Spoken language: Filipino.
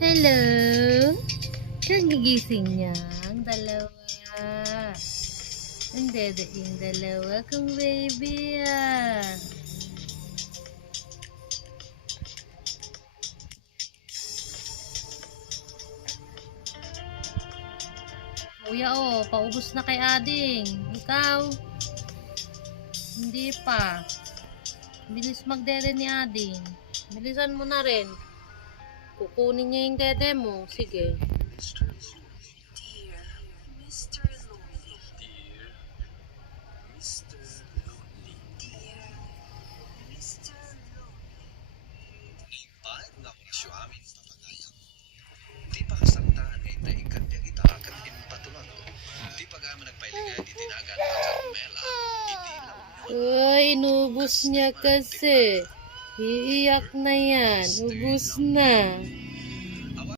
Hello? Kagigising niya ang dalawa. Ang dede yung dalawa kong baby Kuya paubos na kay Ading. Ikaw? Hindi pa. Bilis magdede ni Ading. Bilisan mo na rin. Kukunin niya yung dede mo. Sige. Dear Mr. Lonely. Dear Mr. Lonely. Dear Mr. Lonely. Naipaad nga kong isyo amin papagayang. Di pa kasangtaan ay naikan niya kita akan impatulan. Di pa gama nagpailigay di tinagan ang Carmela. Hindi lang Uy, inubos niya kasi. Iiyak na yan. Ubus na.